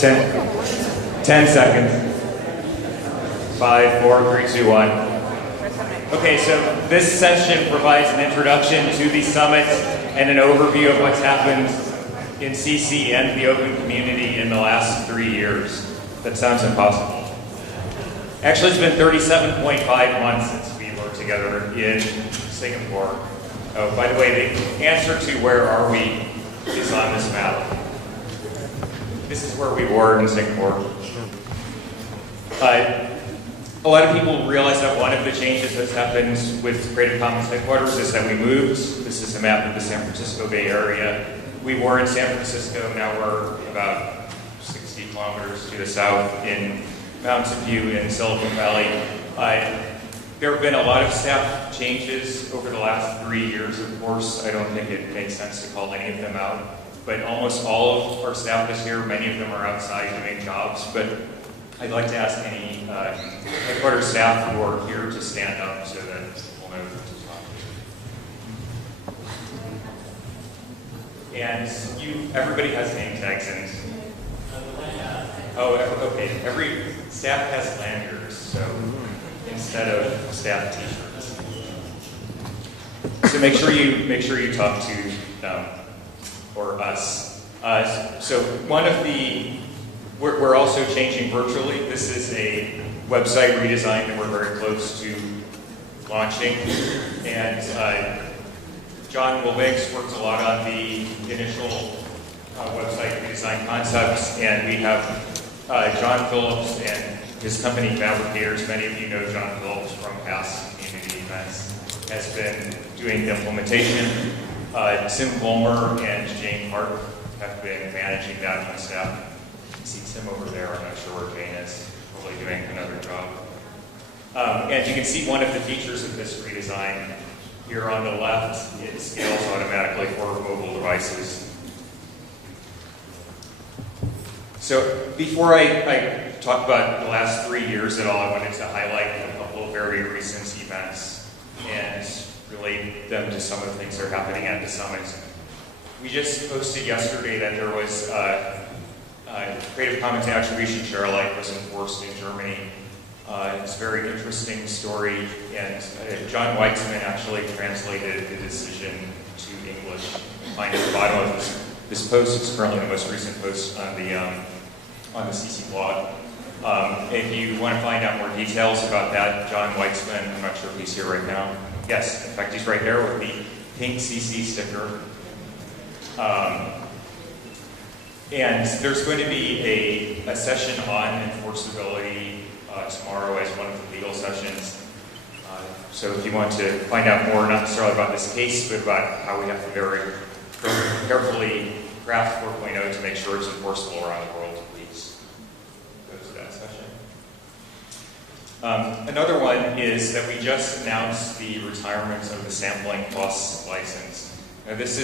10 seconds. 5, 4, 3, 2, 1. Okay, so this session provides an introduction to the summit and an overview of what's happened in CC and the open community in the last 3 years. That sounds impossible. Actually, it's been 37.5 months since we were together in Singapore. Oh, by the way, the answer to where are we is on this map. This is where we were in Singapore. A lot of people realize that one of the changes that's happened with Creative Commons headquarters is that we moved. This is a map of the San Francisco Bay Area. We were in San Francisco, now we're about 60 kilometers to the south in Mountain View in Silicon Valley. There have been a lot of staff changes over the last 3 years, of course. I don't think it makes sense to call any of them out. But almost all of our staff is here. Many of them are outside doing jobs. But I'd like to ask any headquarters staff who are here to stand up so that we'll know who to talk to. And everybody has name tags and okay. Every staff has lanyards, so instead of staff T-shirts. So make sure you talk to them or us. So one of the we're also changing virtually. This is a website redesign that we're very close to launching, and John Wilbanks worked a lot on the initial website redesign concepts, and we have John Phillips and his company Fabricators. Many of you know John Phillips from past community events, has been doing the implementation. Tim Vollmer and Jane Hart have been managing that on staff. You see Tim over there, I'm not sure where Jane is, probably doing another job. And you can see one of the features of this redesign here on the left. It scales automatically for mobile devices. So before I talk about the last 3 years at all, I wanted to highlight a couple of very recent events and relate them to some of the things that are happening at the summit. We just posted yesterday that there was Creative Commons Attribution Share Alike was enforced in Germany. It's a very interesting story, and John Weitzman actually translated the decision to English. You can find at the bottom of this post. It's currently the most recent post on the CC blog. If you want to find out more details about that, John Weitzman, I'm not sure if he's here right now. Yes, in fact, he's right there with the pink CC sticker. And there's going to be a session on enforceability tomorrow as one of the legal sessions. So if you want to find out more, not necessarily about this case, but about how we have to very carefully craft 4.0 to make sure it's enforceable around the world, please go to that session. Another one is that we just announced the retirement of the Sampling Plus license. Now this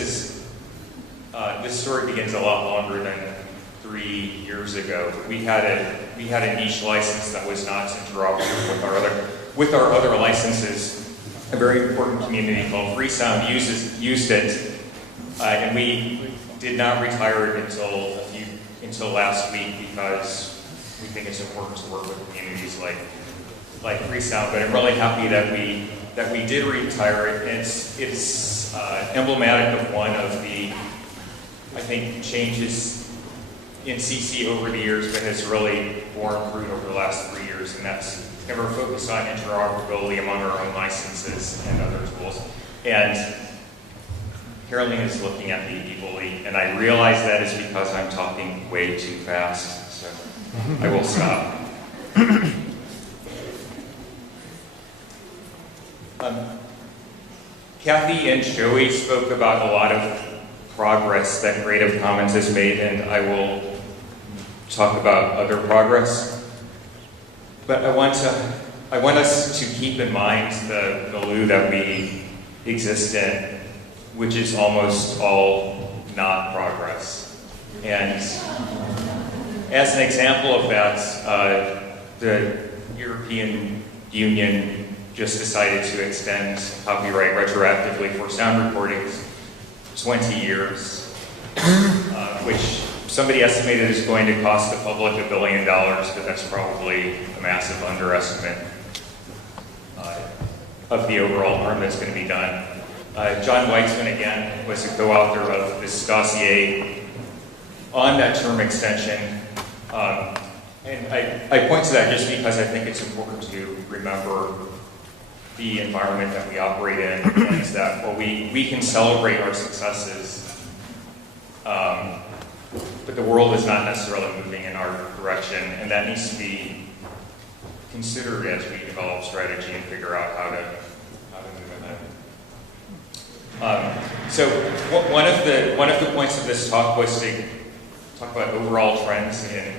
story begins a lot longer than 3 years ago. We had a niche license that was not interoperable with our other licenses. A very important community called Freesound used it, and we did not retire it until last week because we think it's important to work with communities like Freesound. But I'm really happy that we did retire it. And it's emblematic of one of the, I think, changes in CC over the years that has really borne fruit over the last 3 years, and that's never focused on interoperability among our own licenses and other tools. And Caroline is looking at me evilly, and I realize that is because I'm talking way too fast, so I will stop. Kathy and Joey spoke about a lot of progress that Creative Commons has made, and I will talk about other progress. But I want us to keep in mind the mallu that we exist in, which is almost all not progress. And as an example of that, the European Union just decided to extend copyright retroactively for sound recordings 20 years, which somebody estimated it's going to cost the public $1 billion, but that's probably a massive underestimate of the overall harm that's going to be done. John Weitzman, again, was a co-author of this dossier on that term extension. And I point to that just because I think it's important to remember the environment that we operate in, and is that while we can celebrate our successes, but the world is not necessarily moving in our direction, and that needs to be considered as we develop strategy and figure out how to move ahead. So one of the points of this talk was to talk about overall trends in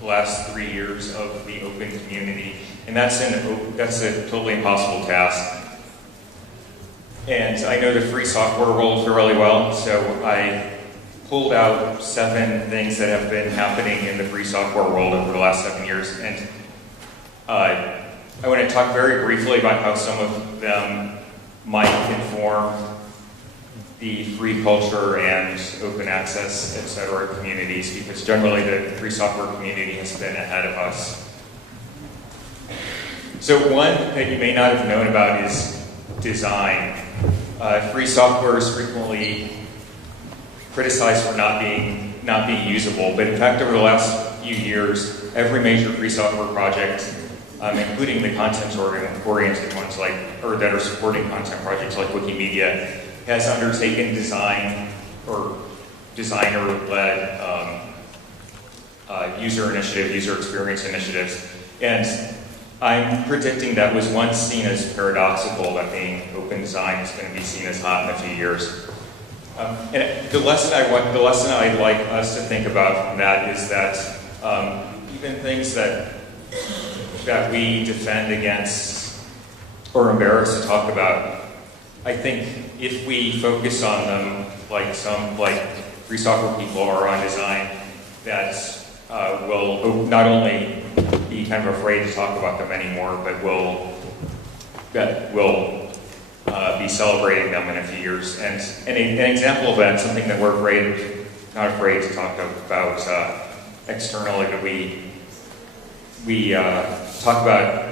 the last 3 years of the open community, and that's a totally impossible task. And I know the free software world fairly well, so I pulled out 7 things that have been happening in the free software world over the last 7 years, and I want to talk very briefly about how some of them might inform the free culture and open access, etc. communities, because generally the free software community has been ahead of us. So one that you may not have known about is design. Free software is frequently criticized for not being usable, but in fact over the last few years, every major free software project, including the content-oriented ones that are supporting content projects like Wikimedia, has undertaken design or designer-led user experience initiatives. And I'm predicting that was once seen as paradoxical, that being open design is going to be seen as hot in a few years. And the lesson I'd like us to think about from that is that even things that we defend against or embarrass to talk about, I think if we focus on them like free software people are on design, that will not only be kind of afraid to talk about them anymore, but will be celebrating them in a few years. And an example of that, something that we're not afraid to talk about externally, that we talk about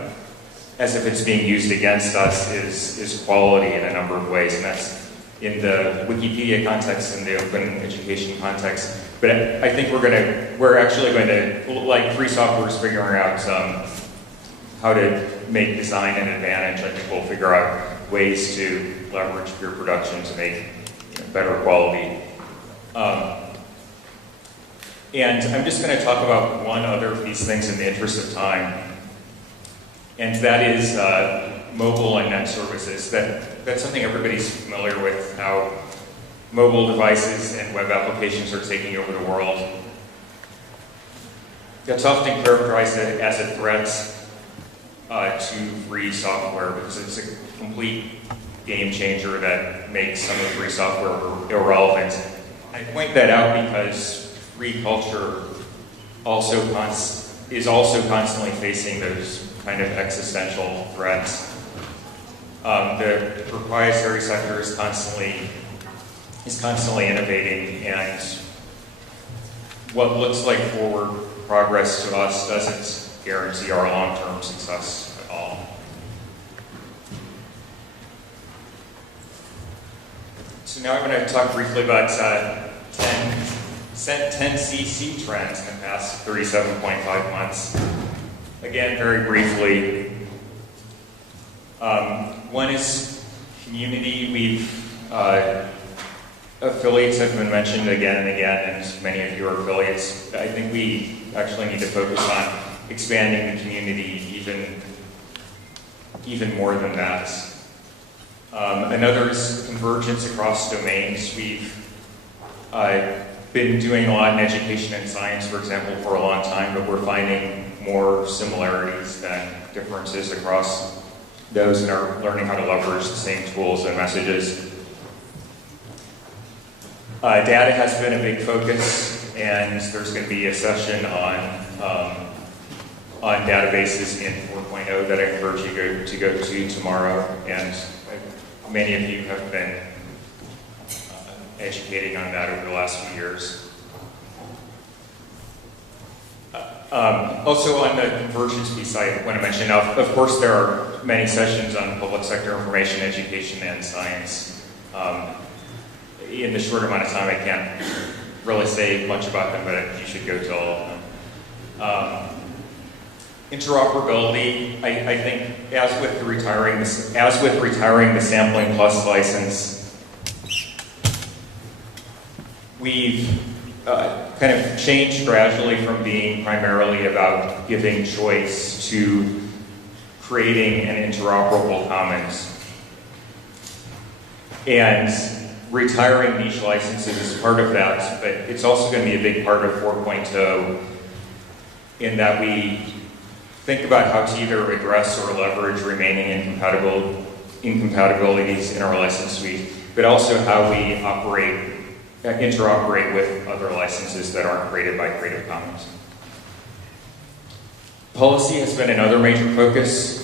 as if it's being used against us, is quality in a number of ways, and that's in the Wikipedia context and the open education context. But I think we're actually going to, like free software is figuring out how to make design an advantage. I think we'll figure out ways to leverage peer production to make better quality. And I'm just going to talk about one other of these things in the interest of time, and that is mobile and net services. That's something everybody's familiar with, how mobile devices and web applications are taking over the world. That's often characterized as a threat to free software, because it's a complete game changer that makes some of the free software irrelevant. I point that out because free culture is also constantly facing those kind of existential threats. The proprietary sector is constantly innovating, and what looks like forward progress to us doesn't guarantee our long-term success at all. So now I'm going to talk briefly about 10 CC trends in the past 37.5 months. Again, very briefly. One is community. Affiliates have been mentioned again and again, and many of you are affiliates. I think we actually need to focus on expanding the community even more than that. Another is convergence across domains. We've been doing a lot in education and science, for example, for a long time, but we're finding more similarities than differences across those, and are learning how to leverage the same tools and messages. Data has been a big focus, and there's going to be a session on databases in 4.0 that I encourage you to go to tomorrow, and many of you have been educating on that over the last few years. Also on the convergence piece I want to mention, of course there are many sessions on public sector information, education, and science. In the short amount of time I can't really say much about them, but you should go to all of them. Interoperability, I think, as with retiring the Sampling Plus license, we've kind of changed gradually from being primarily about giving choice to creating an interoperable commons. And retiring niche licenses is part of that, but it's also going to be a big part of 4.0 in that we think about how to either address or leverage remaining incompatibilities in our license suite, but also how we interoperate with other licenses that aren't created by Creative Commons. Policy has been another major focus.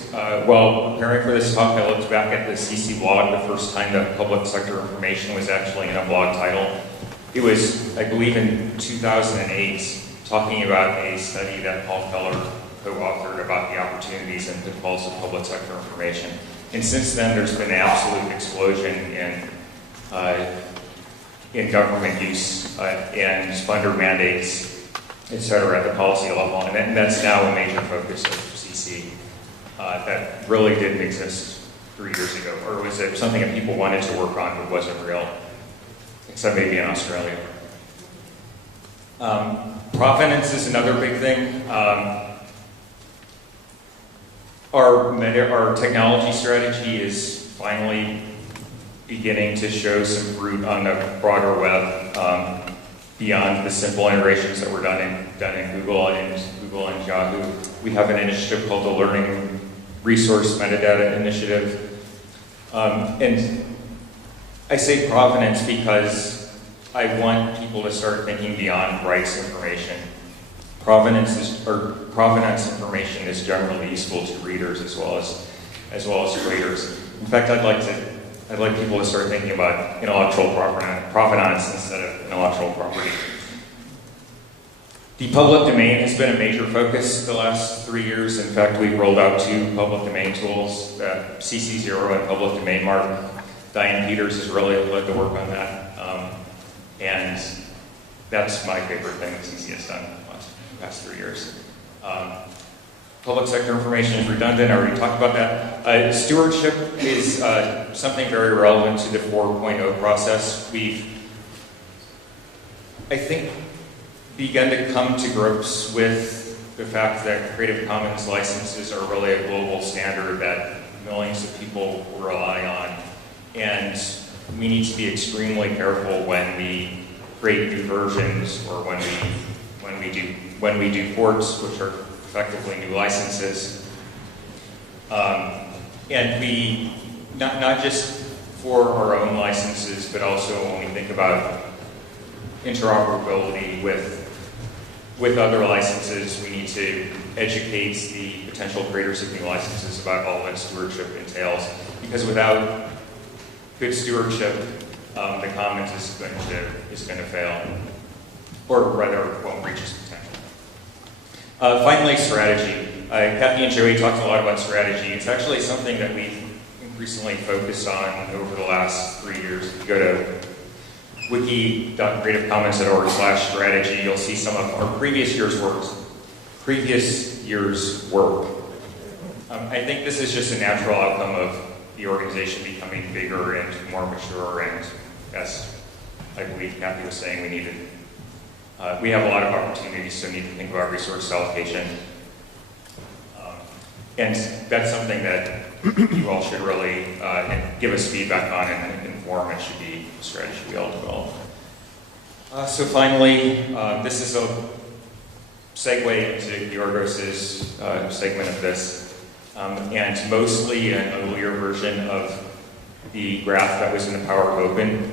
While preparing for this talk, I looked back at the CC blog the first time that public sector information was actually in a blog title. It was, I believe, in 2008, talking about a study that Paul Feller co-authored about the opportunities and pitfalls of public sector information. And since then, there's been an absolute explosion in government use and funder mandates, et cetera, at the policy level. And that's now a major focus of CC that really didn't exist 3 years ago. Or was it something that people wanted to work on but wasn't real, except maybe in Australia. Provenance is another big thing. Our technology strategy is finally beginning to show some fruit on the broader web beyond the simple integrations that were done in Google and Yahoo. We have an initiative called the Learning Resource Metadata Initiative. And I say provenance because I want people to start thinking beyond rights information. Provenance information is generally useful to readers as well as traders. In fact, I'd like people to start thinking about intellectual provenance instead of intellectual property. The public domain has been a major focus the last 3 years. In fact, we've rolled out 2 public domain tools, CC0 and Public Domain Mark. Diane Peters has really led the work on that. And that's my favorite thing that CC has done the past 3 years. Public sector information is redundant. I already talked about that. Stewardship is something very relevant to the 4.0 process. We've, I think, begun to come to grips with the fact that Creative Commons licenses are really a global standard that millions of people rely on. And we need to be extremely careful when we create new versions or when we do ports, which are effectively new licenses. And we, not just for our own licenses, but also when we think about interoperability with other licenses, we need to educate the potential creators of new licenses about all that stewardship entails. Because without good stewardship, the commons is going to fail, or rather, won't reach its potential. Finally, strategy. Kathy and Joey talked a lot about strategy. It's actually something that we've increasingly focused on over the last 3 years. If you go to wiki.creativecommons.org/strategy, you'll see some of our previous year's work. I think this is just a natural outcome of the organization becoming bigger and more mature, and as I believe Kathy was saying, we have a lot of opportunities, so we need to think about resource allocation. And that's something that you all should really give us feedback on and inform. It should be a strategy we all develop. So finally, this is a segue into Yorgos's segment of this. And mostly an earlier version of the graph that was in the Power of Open,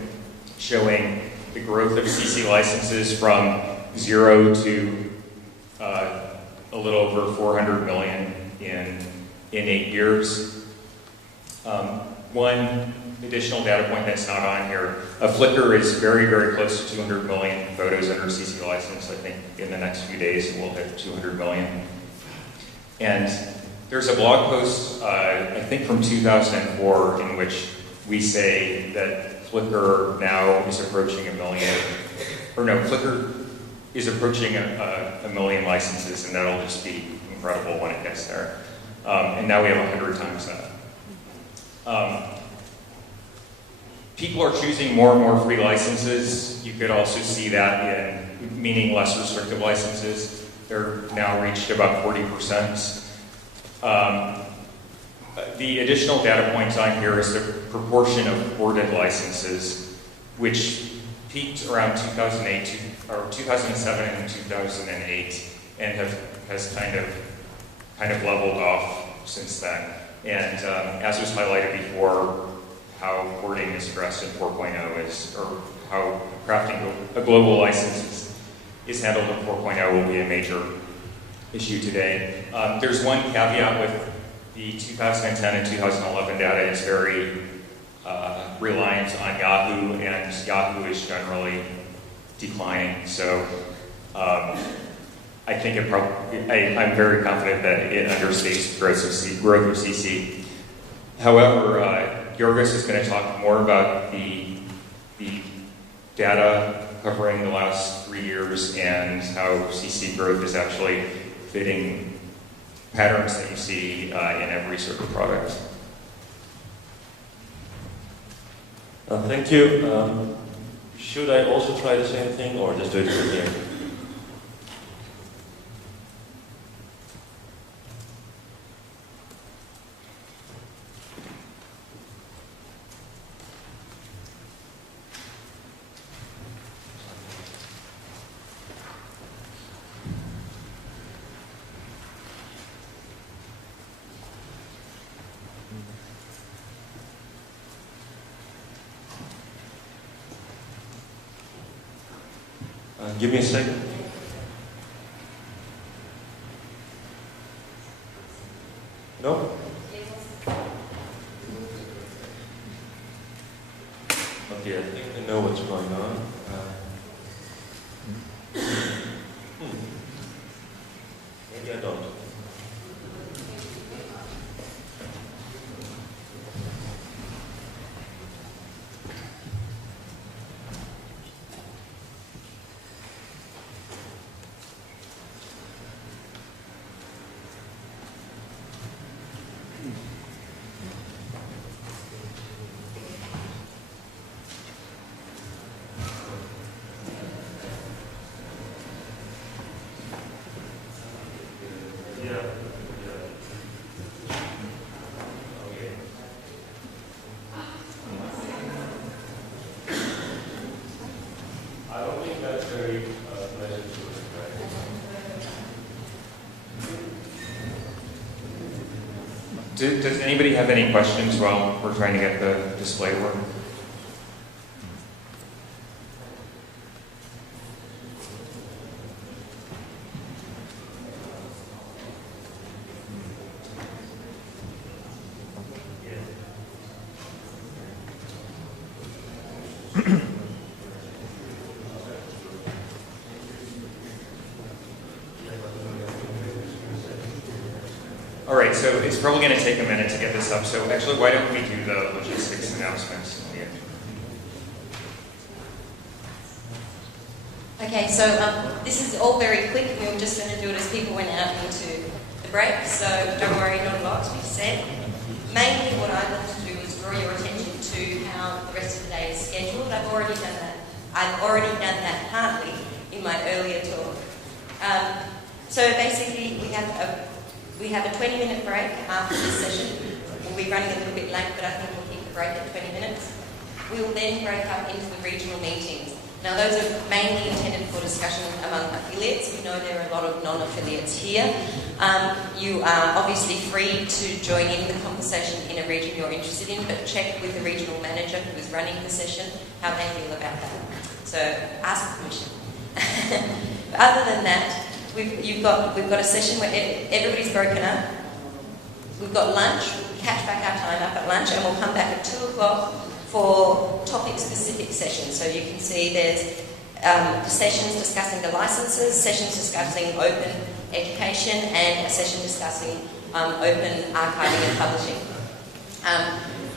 showing the growth of CC licenses from 0 to a little over 400 million in 8 years. One additional data point that's not on here. Flickr is very, very close to 200 million photos under CC license. I think in the next few days we'll hit 200 million. And there's a blog post, I think from 2004, in which we say that Flickr now is approaching Flickr is approaching a million licenses, and that'll just be incredible when it gets there. And now we have 100 times that. People are choosing more and more free licenses. You could also see that in meaning less restrictive licenses. They're now reached about 40%. The additional data points on here is the proportion of ported licenses, which peaked around 2007 and 2008, and has kind of leveled off since then. And as was highlighted before, how porting is addressed in 4.0 or how crafting a global license is handled in 4.0 will be a major issue today. There's one caveat with the 2010 and 2011 data. It's very reliant on Yahoo, and Yahoo is generally declining. So I think I'm very confident that it understates growth of CC. However, Yorgos is going to talk more about the data covering the last 3 years and how CC growth is actually fitting patterns that you see in every server product. Thank you. Should I also try the same thing or just do it from here? Give me a second. No? Okay, I think I know what's going on. Maybe I don't. Does anybody have any questions while we're trying to get the display work? All right, so it's probably going to take a minute to get this up. So actually, why don't we do the logistics announcements? Yeah. Okay, so this is all very quick. We were just going to do it as people went out into the break. So don't worry, not a lot to be said. Mainly what I want to do is draw your attention to how the rest of the day is scheduled. I've already done that. I've already done that partly in my earlier talk. So basically, we have a 20-minute break after this session. We'll be running a little bit late, but I think we'll keep the break at 20 minutes. We will then break up into the regional meetings. Now, those are mainly intended for discussion among affiliates. We know there are a lot of non-affiliates here. You are obviously free to join in the conversation in a region you're interested in, but check with the regional manager who is running the session how they feel about that. So ask permission. But other than that, we've got a session where everybody's broken up. We've got lunch, which catch back our time up at lunch, and we'll come back at 2 o'clock for topic-specific sessions. So you can see there's sessions discussing the licenses, sessions discussing open education, and a session discussing open archiving and publishing.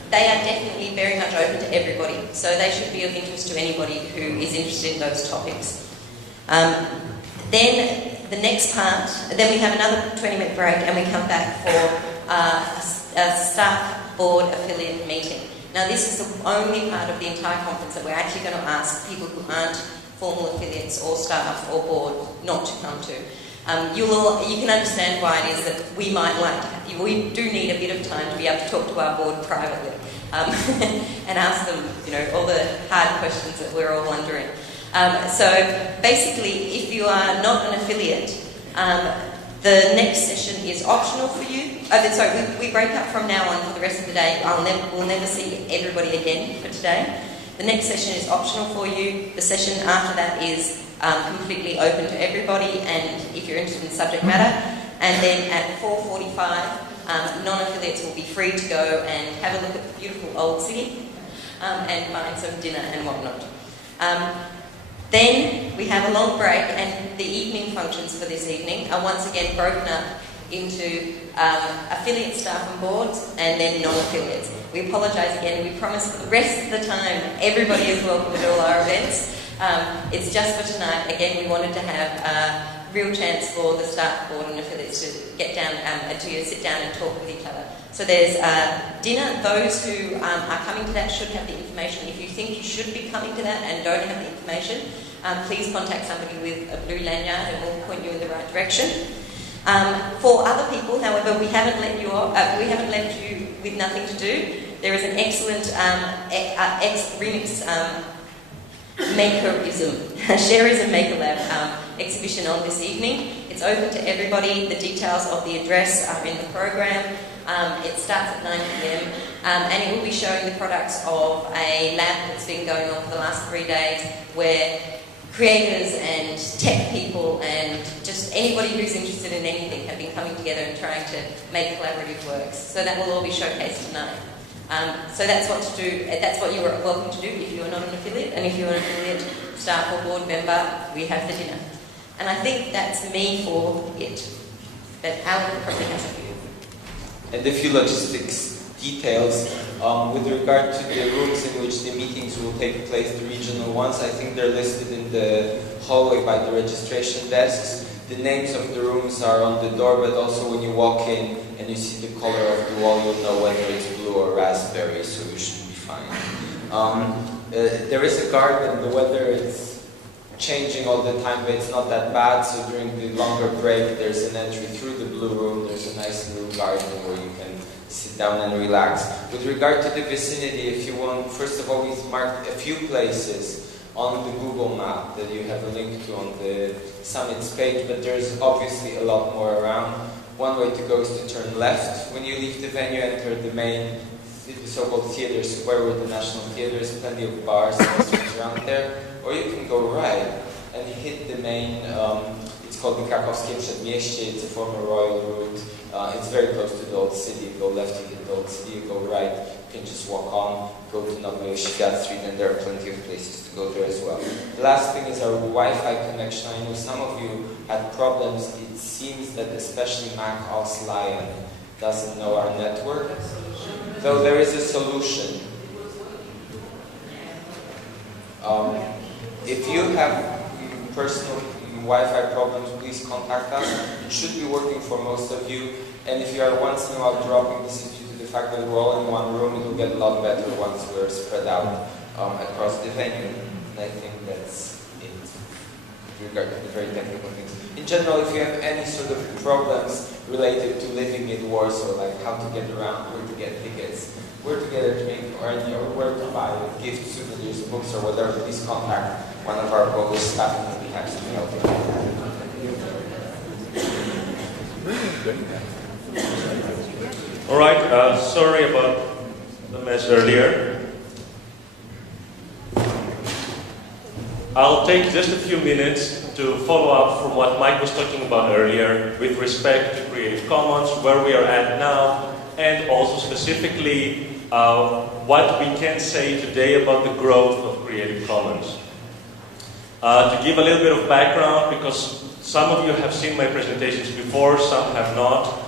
They are definitely very much open to everybody, so they should be of interest to anybody who is interested in those topics. Then the next part, then we have another 20-minute break, and we come back for a staff board affiliate meeting. Now, this is the only part of the entire conference that we're actually going to ask people who aren't formal affiliates or staff or board not to come to. You can understand why it is that we might like to, we do need a bit of time to be able to talk to our board privately and ask them, all the hard questions that we're all wondering. So basically, if you are not an affiliate, the next session is optional for you. We break up from now on for the rest of the day. We'll never see everybody again for today. The next session is optional for you. The session after that is completely open to everybody, and if you're interested in subject matter. And then at 4:45, non-affiliates will be free to go and have a look at the beautiful old city and find some dinner and whatnot. Then we have a long break, and the evening functions for this evening are once again broken up into affiliate staff and boards, and then non-affiliates. We apologise again. We promise for the rest of the time everybody is welcome at all our events. It's just for tonight. Again, we wanted to have a real chance for the staff, board and affiliates to get down and to sit down and talk with each other. So there's dinner. Those who are coming to that should have the information. If you think you should be coming to that and don't have the information, please contact somebody with a blue lanyard and we'll point you in the right direction. For other people, however, we haven't left you with nothing to do. There is an excellent remix Makerism, Shareism Maker Lab exhibition on this evening. It's open to everybody. The details of the address are in the program. It starts at 9 p.m. And it will be showing the products of a lab that's been going on for the last 3 days, where creators and tech people and just anybody who's interested in anything have been coming together and trying to make collaborative works. So that will all be showcased tonight. So that's what to do. That's what you are welcome to do if you are not an affiliate, and if you are an affiliate, staff or board member, we have the dinner. And I think that's me for it. But Alan probably has a few. And a few logistics details with regard to the rooms in which the meetings will take place, the regional ones. I think they're listed in the hallway by the registration desks. The names of the rooms are on the door, but also when you walk in and you see the color of the wall, you'll know whether it's blue or raspberry, so you should be fine. There is a garden. The weather is changing all the time, but it's not that bad, so during the longer break, there's an entry through the blue room. There's a nice little garden where you can sit down and relax. With regard to the vicinity, if you want, first of all, we've marked a few places on the Google map that you have a link to on the summits page, but there's obviously a lot more around. One way to go is to turn left when you leave the venue, enter the main, the so-called theatre square with the National Theatre. There's plenty of bars and restaurants around there. Or you can go right and hit the main, it's called the Krakowskie Przedmieście. It's a former royal route. It's very close to the old city. You go left, you hit the old city. You go right, you can just walk on, go to Nowy Świat Street, and there are plenty of places to go there as well. The last thing is our Wi-Fi connection. I know some of you had problems. It seems that especially Mac OS Lion doesn't know our network. Though there is a solution. If you have personal Wi-Fi problems, please contact us. It should be working for most of you. And if you are once in a while dropping, this is due to the fact that we're all in one room. It will get a lot better once we're spread out across the venue. And I think that's it with regard to the very technical things. In general, if you have any sort of problems related to living in Warsaw, like how to get around, where to get tickets, where to get a drink, or where to buy gifts, souvenirs, books, or whatever, please contact one of our Polish staff and we'll be happy to help you. All right, sorry about the mess earlier. I'll take just a few minutes to follow up from what Mike was talking about earlier with respect to Creative Commons, where we are at now, and also specifically what we can say today about the growth of Creative Commons. To give a little bit of background, because some of you have seen my presentations before, some have not.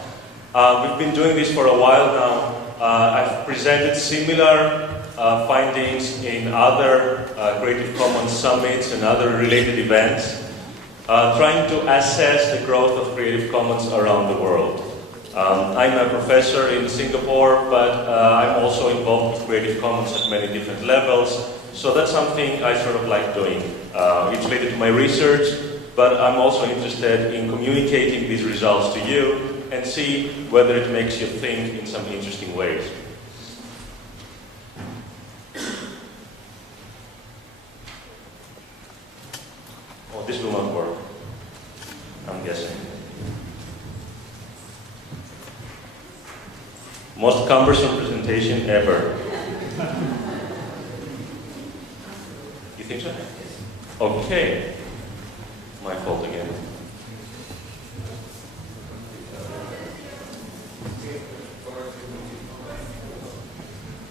We've been doing this for a while now. I've presented similar findings in other Creative Commons summits and other related events, trying to assess the growth of Creative Commons around the world. I'm a professor in Singapore, but I'm also involved with Creative Commons at many different levels, so that's something I sort of like doing. It's related to my research, but I'm also interested in communicating these results to you and see whether it makes you think in some interesting ways. Oh, this will not work, I'm guessing. Most cumbersome presentation ever. You think so? Okay. My fault again.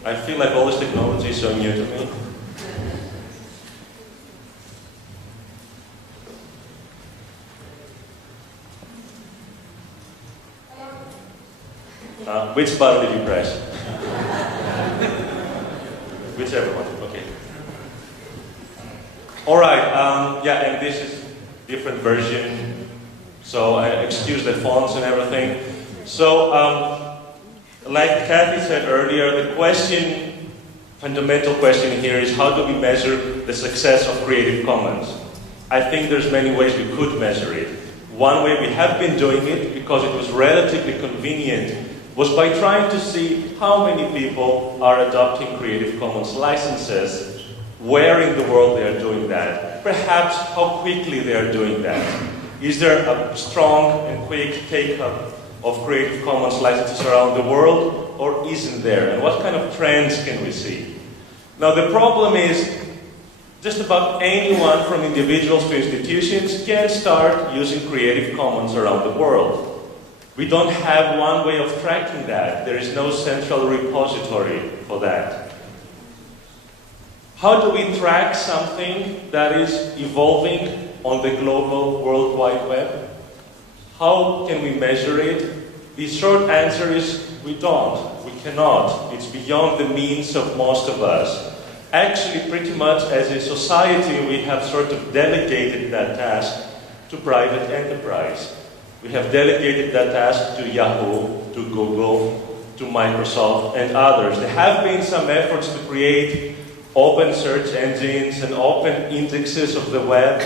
I feel like all this technology is so new to me. Which button did you press? Whichever one. Okay. All right. Yeah, and this is different version. So excuse the fonts and everything. So, like Kathy said earlier, the question, fundamental question here is how do we measure the success of Creative Commons? I think there's many ways we could measure it. One way we have been doing it, because it was relatively convenient, was by trying to see how many people are adopting Creative Commons licenses, where in the world they are doing that, perhaps how quickly they are doing that. Is there a strong and quick take-up of Creative Commons licenses around the world, or isn't there? And what kind of trends can we see? Now the problem is, just about anyone from individuals to institutions can start using Creative Commons around the world. We don't have one way of tracking that. There is no central repository for that. How do we track something that is evolving on the global World Wide Web? How can we measure it? The short answer is we don't. We cannot. It's beyond the means of most of us. Actually, pretty much as a society, we have sort of delegated that task to private enterprise. We have delegated that task to Yahoo, to Google, to Microsoft, and others. There have been some efforts to create open search engines and open indexes of the web,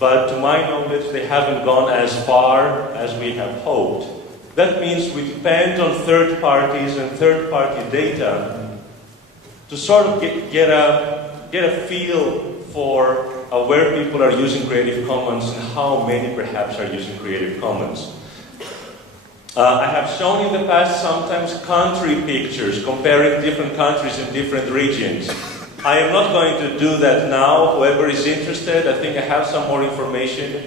but to my knowledge, they haven't gone as far as we have hoped. That means we depend on third parties and third-party data to sort of get a feel for where people are using Creative Commons and how many perhaps are using Creative Commons. I have shown in the past sometimes country pictures comparing different countries in different regions. I am not going to do that now. Whoever is interested, I think I have some more information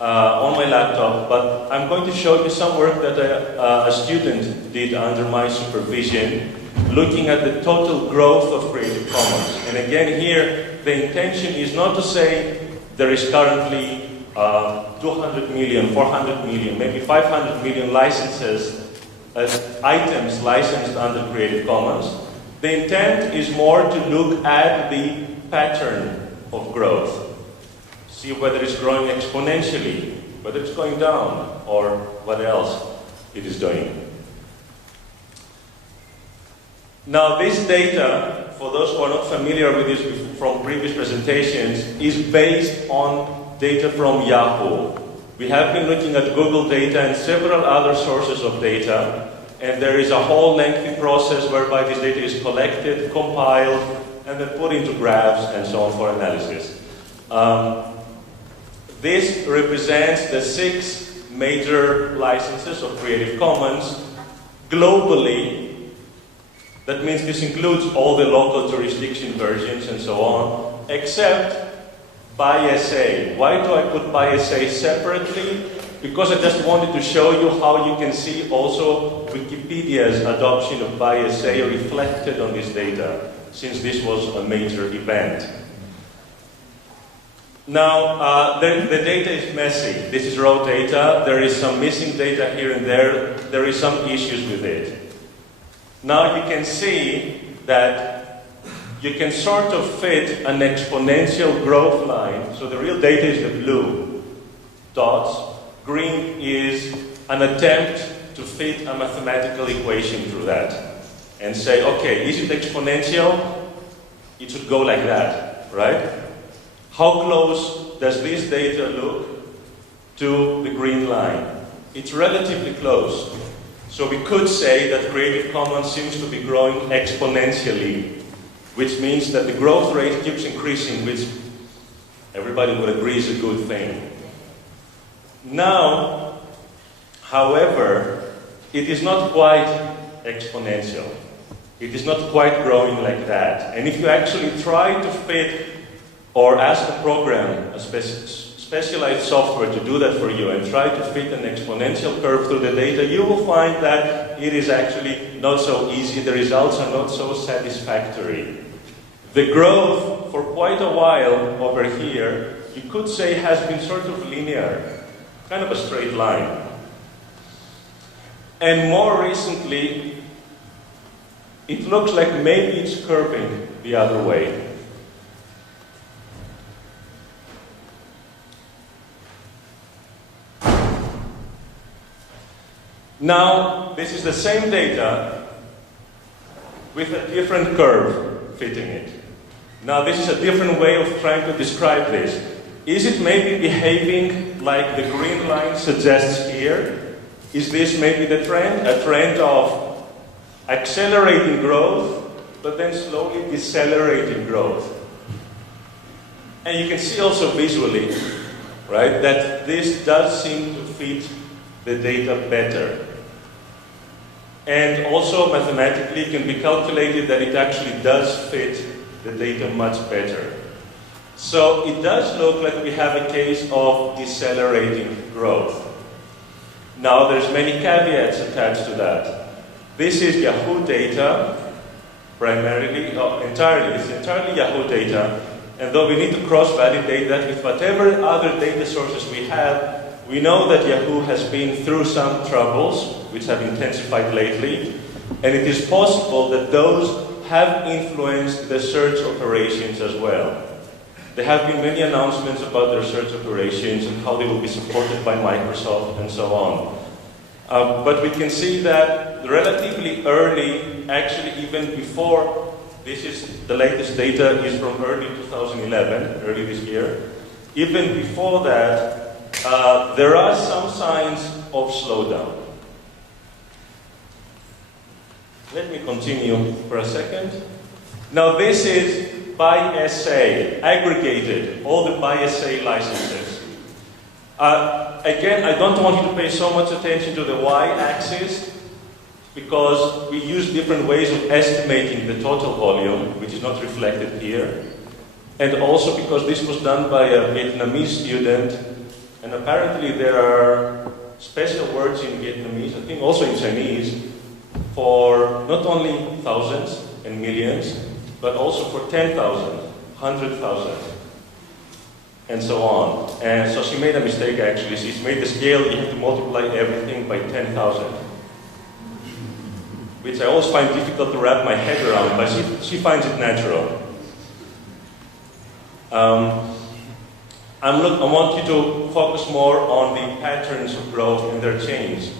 on my laptop, but I'm going to show you some work that a student did under my supervision, looking at the total growth of Creative Commons. And again here, the intention is not to say there is currently 200 million, 400 million, maybe 500 million licenses, items licensed under Creative Commons. The intent is more to look at the pattern of growth. See whether it's growing exponentially, whether it's going down, or what else it is doing. Now this data, for those who are not familiar with this from previous presentations, is based on data from Yahoo. We have been looking at Google data and several other sources of data, and there is a whole lengthy process whereby this data is collected, compiled, and then put into graphs and so on for analysis. This represents the 6 major licenses of Creative Commons globally. That means this includes all the local jurisdiction versions and so on, except by SA. Why do I put by SA separately? because I just wanted to show you how you can see also Wikipedia's adoption of BISA reflected on this data, since this was a major event. Now, the data is messy. This is raw data. There is some missing data here and there. There is some issues with it. Now you can see that you can sort of fit an exponential growth line. So the real data is the blue dots. Green is an attempt to fit a mathematical equation through that and say, okay, is it exponential? It should go like that, right? How close does this data look to the green line? It's relatively close. So we could say that Creative Commons seems to be growing exponentially, which means that the growth rate keeps increasing, which everybody would agree is a good thing. Now, however, it is not quite exponential. It is not quite growing like that. And if you actually try to fit or ask a program, a specialized software to do that for you and try to fit an exponential curve through the data, you will find that it is actually not so easy. The results are not so satisfactory. The growth for quite a while over here, you could say, has been sort of linear, kind of a straight line. And more recently, it looks like maybe it's curving the other way. Now, this is the same data with a different curve fitting it. Now, this is a different way of trying to describe this. Is it maybe behaving like the green line suggests here? Is this maybe the trend? A trend of accelerating growth, but then slowly decelerating growth. And you can see also visually, right, that this does seem to fit the data better. And also mathematically it can be calculated that it actually does fit the data much better. So it does look like we have a case of decelerating growth. Now there's many caveats attached to that. This is Yahoo data, primarily, entirely, it's entirely Yahoo data, and though we need to cross-validate that with whatever other data sources we have, we know that Yahoo has been through some troubles, which have intensified lately, and it is possible that those have influenced the search operations as well. There have been many announcements about their search operations and how they will be supported by Microsoft and so on. But we can see that relatively early, actually even before, this is the latest data is from early 2011, early this year. Even before that, there are some signs of slowdown. Let me continue for a second. Now this is BISA, aggregated, all the BISA licenses. Again, I don't want you to pay so much attention to the y-axis because we use different ways of estimating the total volume, which is not reflected here. And also because this was done by a Vietnamese student, and apparently there are special words in Vietnamese, I think also in Chinese, for not only thousands and millions, but also for 10,000, 100,000, and so on. And so she made a mistake actually. She's made the scale, you have to multiply everything by 10,000. Which I always find difficult to wrap my head around, but she finds it natural. I want you to focus more on the patterns of growth and their change.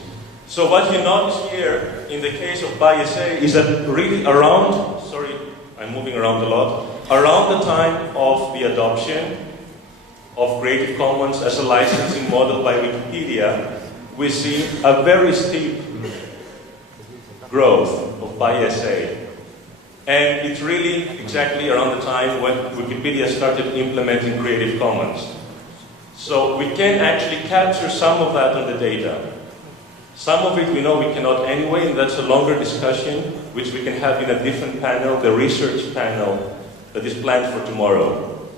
So what you notice here in the case of BISA is that really around, sorry, I'm moving around a lot, around the time of the adoption of Creative Commons as a licensing model by Wikipedia, we see a very steep growth of BISA. And it's really exactly around the time when Wikipedia started implementing Creative Commons. So we can actually capture some of that on the data. Some of it we know we cannot anyway, and that's a longer discussion, which we can have in a different panel, the research panel, that is planned for tomorrow.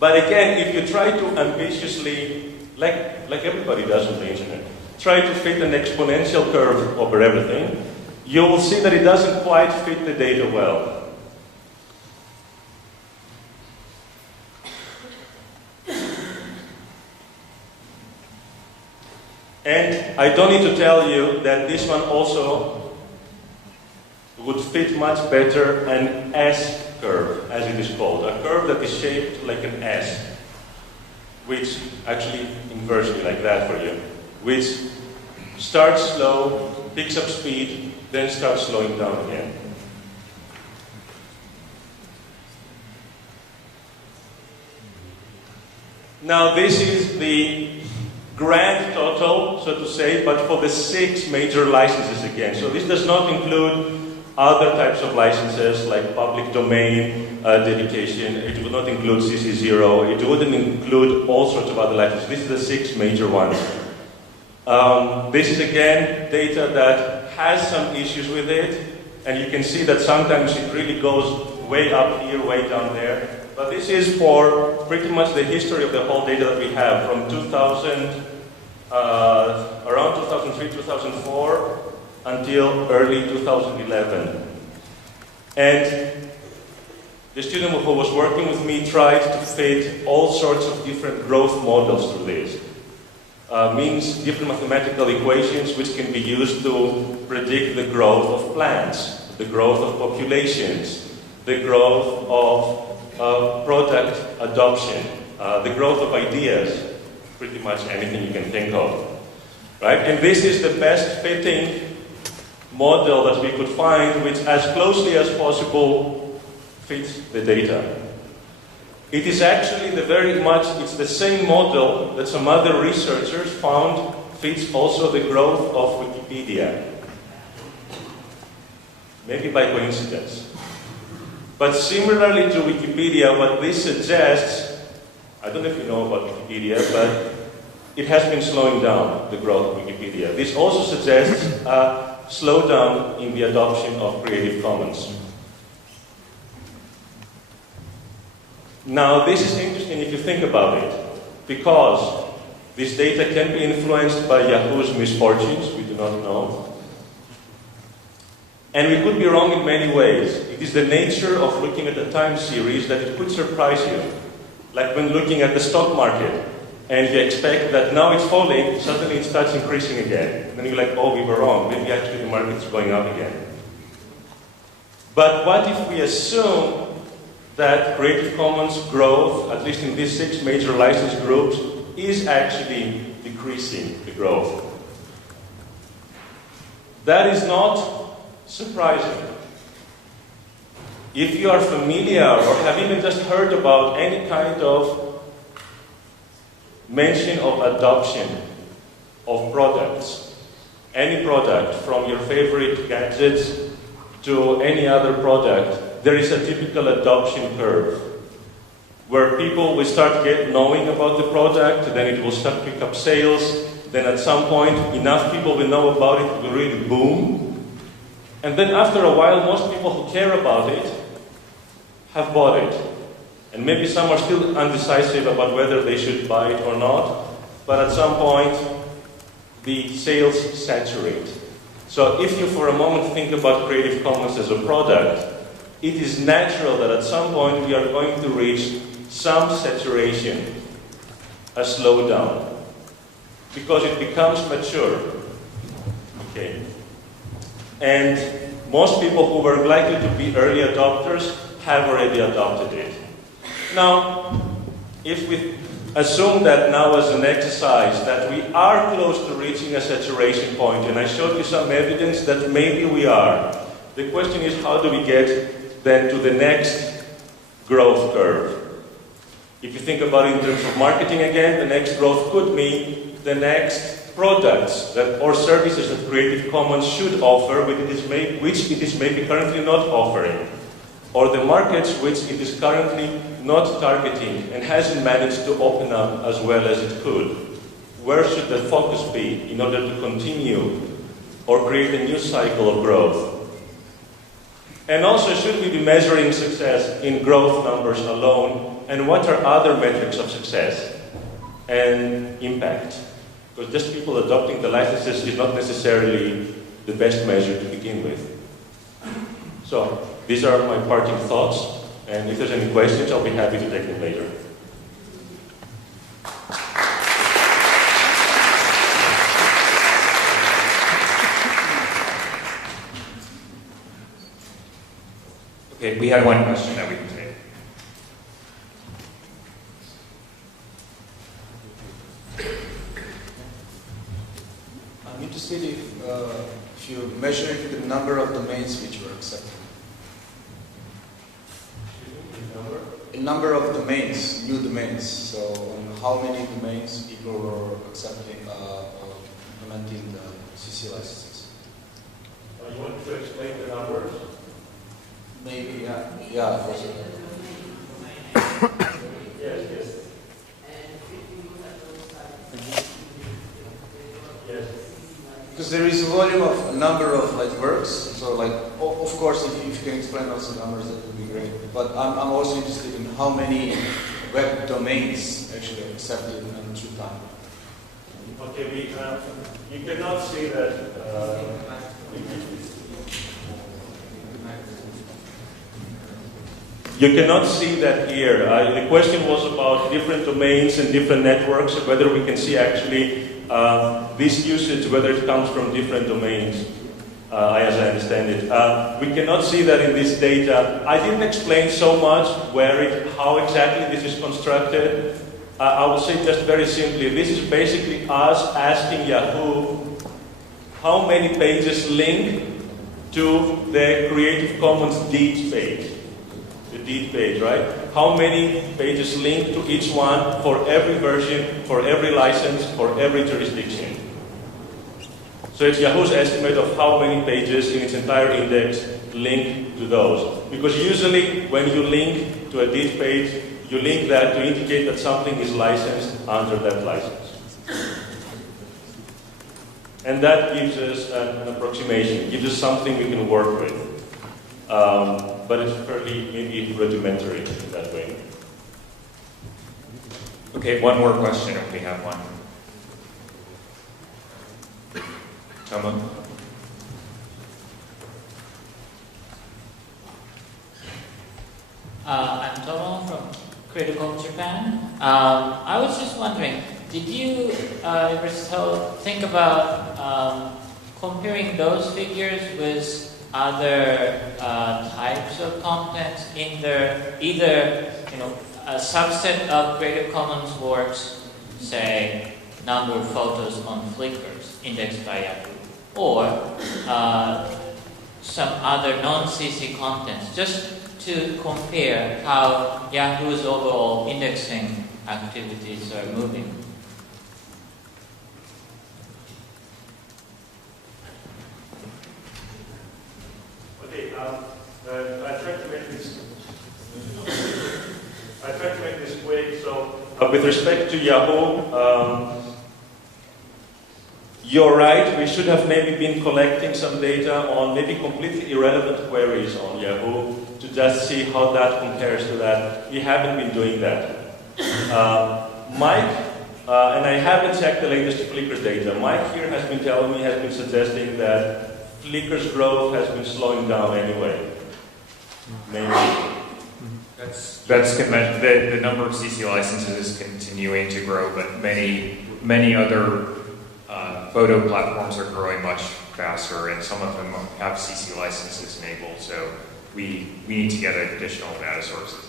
But again, if you try to ambitiously like everybody does on the internet, try to fit an exponential curve over everything, you will see that it doesn't quite fit the data well. And I don't need to tell you that this one also would fit much better an S curve, as it is called. A curve that is shaped like an S, which actually inversely like that for you, which starts slow, picks up speed, then starts slowing down again. Now this is the grand total, so to say, but for the 6 major licenses again. So this does not include other types of licenses like public domain dedication. It would not include CC0. It wouldn't include all sorts of other licenses. This is the 6 major ones. This is again data that has some issues with it, and you can see that sometimes it really goes way up here, way down there. But this is for pretty much the history of the whole data that we have from 2000, around 2003, 2004 until early 2011. And the student who was working with me tried to fit all sorts of different growth models through this. Means different mathematical equations which can be used to predict the growth of plants, the growth of populations, the growth of product adoption, the growth of ideas, pretty much anything you can think of. Right? And this is the best fitting model that we could find which as closely as possible fits the data. It is actually it's the same model that some other researchers found fits also the growth of Wikipedia. Maybe by coincidence. But similarly to Wikipedia, what this suggests, I don't know if you know about Wikipedia, but it has been slowing down the growth of Wikipedia. This also suggests a slowdown in the adoption of Creative Commons. Now, this is interesting if you think about it, because this data can be influenced by Yahoo's misfortunes, we do not know. And we could be wrong in many ways. It is the nature of looking at a time series that it could surprise you. Like when looking at the stock market, and you expect that now it's falling, suddenly it starts increasing again. And then you're like, oh, we were wrong. Maybe actually the market is going up again. But what if we assume that Creative Commons growth, at least in these 6 major license groups, is actually decreasing the growth? That is not surprising. If you are familiar or have even just heard about any kind of mention of adoption of products, any product from your favorite gadgets to any other product, there is a typical adoption curve where people will start knowing about the product, then it will start to pick up sales, then at some point enough people will know about it, it will really boom, and then after a while most people who care about it have bought it. And maybe some are still undecisive about whether they should buy it or not, but at some point the sales saturate. So if you for a moment think about Creative Commons as a product, it is natural that at some point we are going to reach some saturation, a slowdown, because it becomes mature. Okay. And most people who were likely to be early adopters have already adopted it. Now, if we assume that now as an exercise that we are close to reaching a saturation point, and I showed you some evidence that maybe we are, the question is how do we get then to the next growth curve? If you think about it in terms of marketing again, the next growth could be the next products or services that Creative Commons should offer, which it is maybe currently not offering, or the markets which it is currently not targeting and hasn't managed to open up as well as it could. Where should the focus be in order to continue or create a new cycle of growth? And also, should we be measuring success in growth numbers alone, and what are other metrics of success? and impact. Because just people adopting the licenses is not necessarily the best measure to begin with. So, these are my parting thoughts, and if there's any questions, I'll be happy to take them later. Okay, we had one question that we can take. I'm interested if you're measuring the number of domains which were accepted. A number of domains, new domains. So, on how many domains people were accepting implementing the CC licenses? You want to explain the numbers? Maybe, yeah. Yes. Because there is a volume of a number of works. So of course, if you can explain also the numbers, that would be great. But I'm also interested in how many web domains actually are accepted and through time. Okay, you cannot see that. You cannot see that here. The question was about different domains and different networks, whether we can see actually this usage, whether it comes from different domains, as I understand it. We cannot see that in this data. I didn't explain so much how exactly this is constructed. I will say just very simply, this is basically us asking Yahoo how many pages link to the Creative Commons deeds page. The deed page, right? How many pages link to each one for every version, for every license, for every jurisdiction. So it's Yahoo's estimate of how many pages in its entire index link to those. Because usually when you link to a deed page, you link that to indicate that something is licensed under that license. And that gives us an approximation, gives us something we can work with. But it's fairly maybe rudimentary in that way. Okay, one more question if we have one. Toma? I'm Tomo from Critical Japan. I was just wondering, did you ever think about comparing those figures with other types of content in either a subset of Creative Commons works, say number of photos on Flickr indexed by Yahoo, or some other non-CC contents, just to compare how Yahoo's overall indexing activities are moving. Okay, I tried to make this quick. So, with respect to Yahoo, you're right. We should have maybe been collecting some data on maybe completely irrelevant queries on Yahoo to just see how that compares to that. We haven't been doing that. Mike, and I haven't checked the latest Flickr data. Mike here has been suggesting that Flickr's growth has been slowing down anyway. Maybe. The number of CC licenses is continuing to grow, but many other photo platforms are growing much faster, and some of them have CC licenses enabled. So we need to get additional data sources.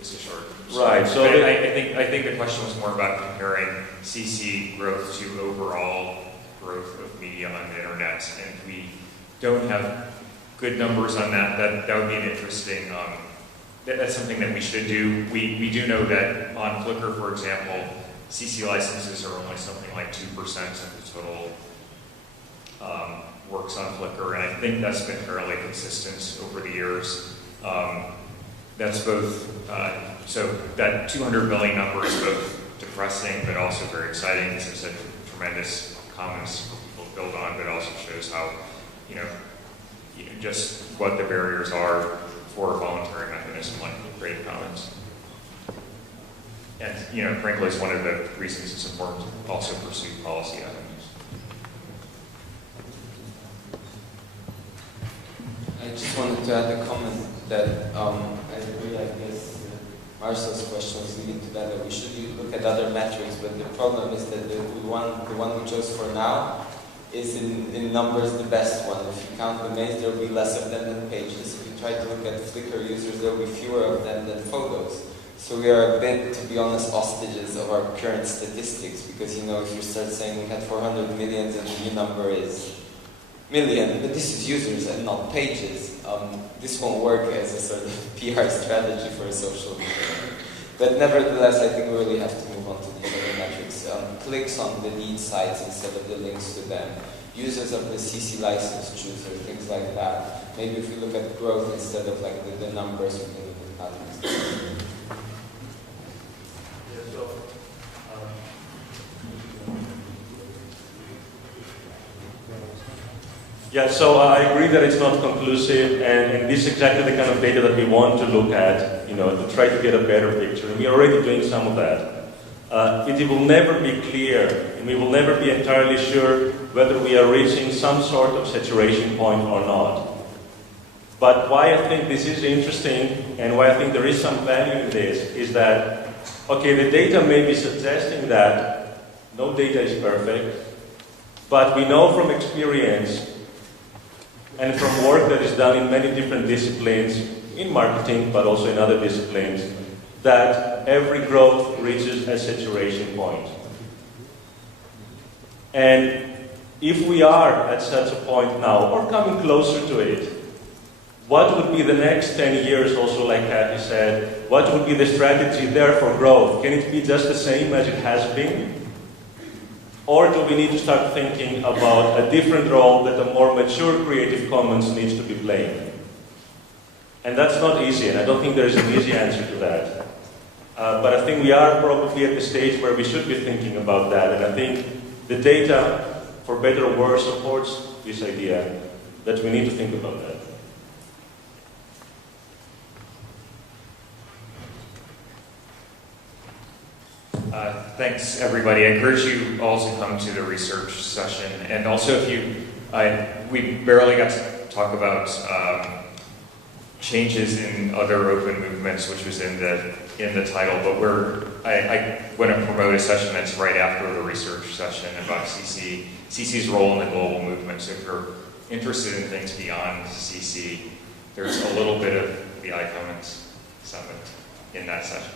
Is the short. Right. So I think the question was more about comparing CC growth to overall growth of media on the internet, and we don't have good numbers on that. That would be an interesting. That's something that we should do. We do know that on Flickr, for example, CC licenses are only something like 2% of the total works on Flickr, and I think that's been fairly consistent over the years. That's both, so that 200 million number is both depressing but also very exciting. It's a tremendous commons for people to build on, but also shows how, just what the barriers are for a voluntary mechanism like Creative Commons. And, you know, frankly, it's one of the reasons it's important to also pursue policy avenues. I just wanted to add a comment that I agree, I guess, Marcel's question was leading to that we should look at other metrics, but the problem is that the one we chose for now is in numbers the best one. If you count domains, there will be less of them than pages. If you try to look at Flickr users, there will be fewer of them than photos. So we are a bit, to be honest, hostages of our current statistics, because, you know, if you start saying we had 400 million and the new number is million, but this is users and not pages, this won't work as a sort of PR strategy for a social media. But nevertheless, I think we really have to move on to these other metrics. Clicks on the lead sites instead of the links to them. Users of the CC license chooser, things like that. Maybe if we look at growth instead of like the numbers, we can look at patterns. Yeah, so I agree that it's not conclusive, and this is exactly the kind of data that we want to look at, you know, to try to get a better picture. And we're already doing some of that. It will never be clear, and we will never be entirely sure whether we are reaching some sort of saturation point or not. But why I think this is interesting, and why I think there is some value in this, is that, okay, the data may be suggesting that no data is perfect, but we know from experience and from work that is done in many different disciplines, in marketing, but also in other disciplines, that every growth reaches a saturation point. And if we are at such a point now, or coming closer to it, what would be the next 10 years, also like Kathy said, what would be the strategy there for growth? Can it be just the same as it has been? Or do we need to start thinking about a different role that a more mature Creative Commons needs to be playing? And that's not easy, and I don't think there is an easy answer to that. But I think we are probably at the stage where we should be thinking about that, and I think the data, for better or worse, supports this idea that we need to think about that. Thanks, everybody. I encourage you all to come to the research session. And also, if you, we barely got to talk about changes in other open movements, which was in the title. But I want to promote a session that's right after the research session about CC's role in the global movement. So if you're interested in things beyond CC, there's a little bit of the iCommons Summit in that session.